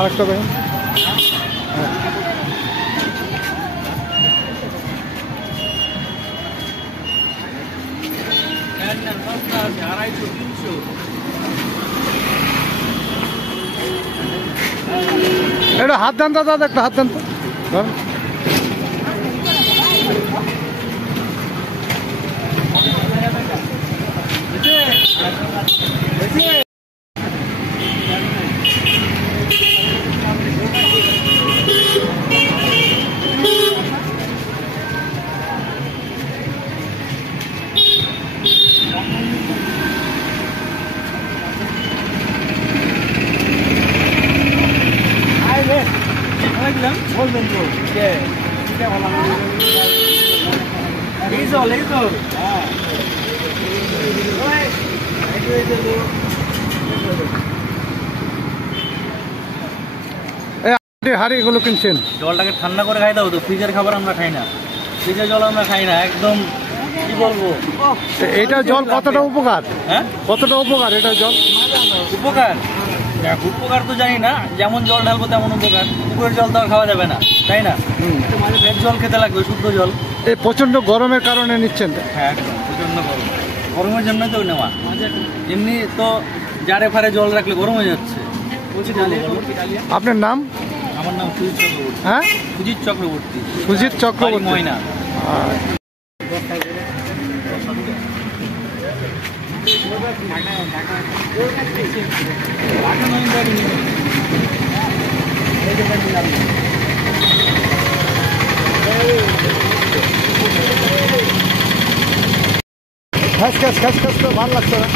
আরেকটা দেখেন। এটা হাত দেন তো দাদা, একটা হাত দেন তো। হাড়ি এগুলো কিনছেন, জলটাকে ঠান্ডা করে খাই দাও তো। ফ্রিজের খাবার আমরা খাই না, ফ্রিজের জল আমরা খাই না। একদম কি বলবো, এটা জল কতটা উপকার? হ্যাঁ, কতটা উপকার এটা জল? উপকার উপকার তো জানি না। যেমন জল ঢালবো তেমন উপকার। পুকুরের জল তো আর খাওয়া যাবে না, তাই না? ফ্রেশ জল খেতে লাগবে, শুদ্ধ জল। এই প্রচন্ড গরমের কারণে নিচ্ছেন? হ্যাঁ, প্রচন্ড গরম, গরমের জন্যই তো নেওয়া। এমনি তো জারে ফারে জল রাখলে গরম হয়ে যাচ্ছে। আপনার নাম? আমার নাম সুজিত চক্রবর্তী। হ্যাঁ, সুজিত চক্রবর্তী। সুজিত চক্রবর্তী, ময়না। খাস খাস খাস খাস, ভালো লাগছে না?